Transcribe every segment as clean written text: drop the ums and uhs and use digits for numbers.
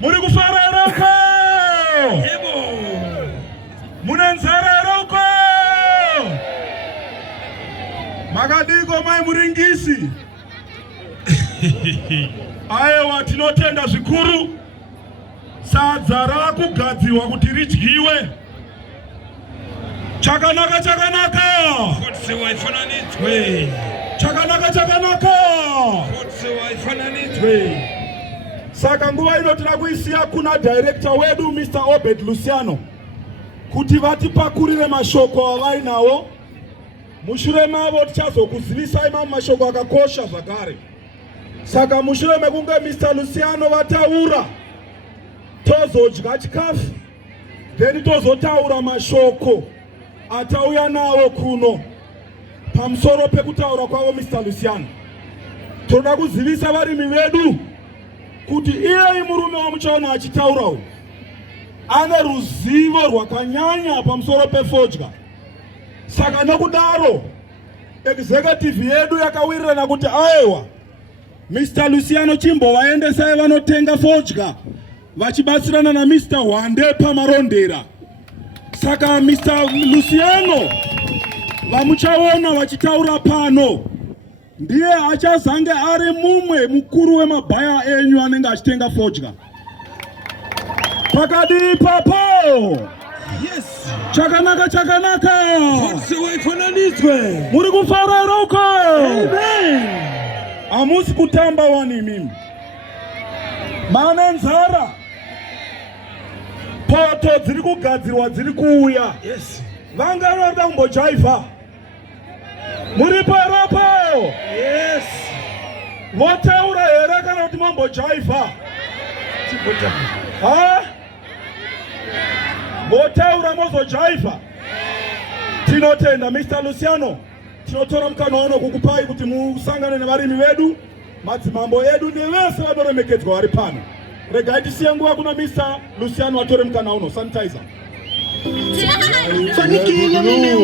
Muri kufarira uko? Yebo. Munenzarira uko? Makadiko mai muringisi. Aiwa tinotenda zvikuru. Sadza rakugadziwa kuti ridyiwe. Chakanaka. Kotse waifananidzwe. Chakanaka. Kotse waifananidzwe. Saka nguva ino tira kuisiya kuna director wedu Mr. Obed Luciano kuti vatipakurire mashoko avainawo. Mushure mavo tichazokuzivisai mamwe mashoko akakosha zvakare. Saka mushure mekunge Mr. Luciano vataura, tozodya chikafu, then tozotaura mashoko atauya nawo kuno pamusoro pekutaura kwavo Mr. Luciano. Toda kuzivisa varimi vedu kuti iye murume wamuchaona achitaura uyu ane ruzivo rwakanyanya pamusoro pefodya. Saka nokudaro executive yedu yakawirirana kuti aiwa Mr. Luciano Chimbo vaendesai vanotenga fodya vachibatsirana na Mr. Hwande pamarondera. Saka Mr. Luciano vamuchaona vachitaura pano ndiye achazange ari mumwe mukuru wemabhaya enyu anenge achitenga fodya. Pakadi papo. Yes. Chakanaka. Kotse waifananidzwe. Muri kufarira uko? Amen. Amusi kutamba wani mimi. Mana nzara. Poto dziri kugadzirwa dziri kuuya. Yes. Vanga vanoda kumbojaiva. Muri paropo? Yes. Votaura here kana kuti mambojaiva? Ha? Votaura mozojaiva? Tinotenda Mr. Luciano. Tinotora mukana uno kukupai kuti musangane nevarimi vedu, madzimambo edu nevese vanoremekedzwa vari pano. Regai tisiye nguva kuna Mr. Luciano atore mukana uno. Sanitizer. Fanikile mimi.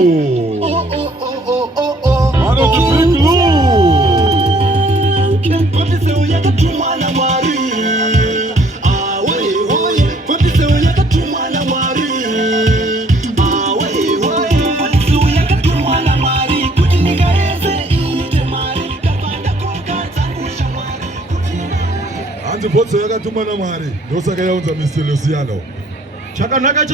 Botso yakatumwa naMwari ndosaka yaunza Mr. Luciano. Chakanaka.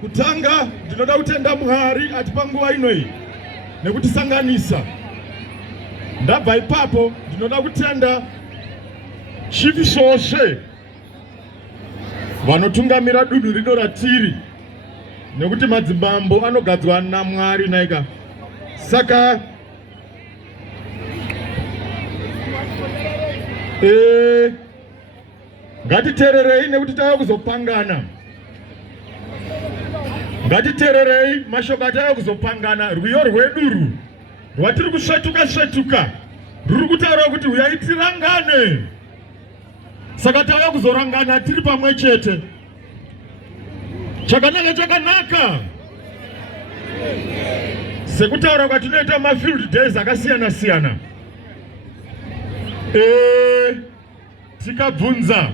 Kutanga ndinoda kutenda Mwari atipa nguva inoi nekutisanganisa. Ndabva ipapo ndinoda kutenda Chief Shoshe vanotungamira dunhu rino ratiri nekuti madzimambo anogadzwa naMwari naika. Saka ngatitererei nekuti tava kuzopangana. Ngatitererei mashoko atava kuzopangana. Rwiyo rweduru rwatiri kusvetuka ruri kutaura kuti Huyayi tirangane. Saka tava kuzorangana tiri pamwe chete. Chakanaka. Sekutaura kwatinoita mafield days akasiyana. Tikabvunza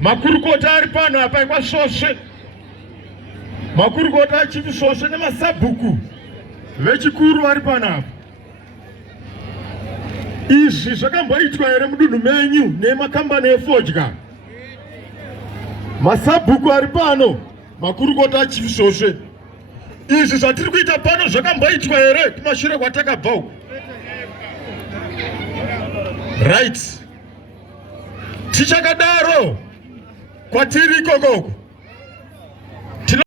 makurukota ari pano apa kwashoshe. Makurukota achipi shoshe nemasabhuku vechikuru vari pano apa. Izvi zvakamboitwa here mudunhu menyu nemakambani efodya? Masabhuku ari pano, makurukota achipi shoshe. Izvi zvatiri kuita pano zvakamboitwa here kumashure kwatakabva uko? Right. Tichakadaro kwatiri ikoko